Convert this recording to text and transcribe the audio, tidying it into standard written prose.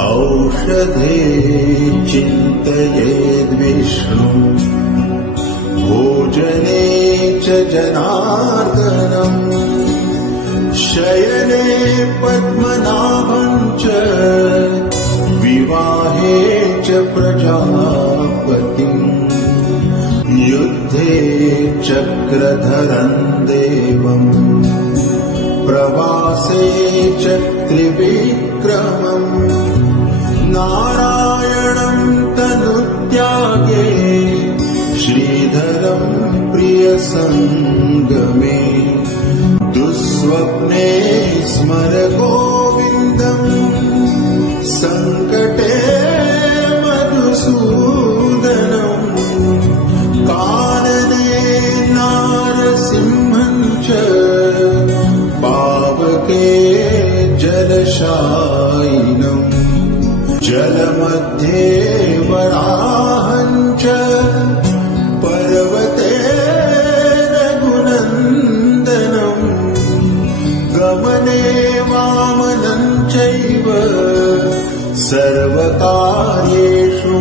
औषधे चिन्तयेद्विष्णुम् भोजने च जनार्दनम् शयने पद्मनाभम् च विवाहे च प्रजापतिम् युद्धे चक्रधरम् देवम् प्रवासे च त्रिविक्रमम् नारायणम् तनुत्यागे श्रीधरम् प्रियसङ्गमे दुःस्वप्ने स्मर गोविन्दम् सङ्कटे मधुसूदनम् कानने नारसिंहम् च पावके जलशायिनम् जलमध्ये वराहम् च पर्वते रघुनन्दनम् गमने वामनम् चैव सर्वकार्येषु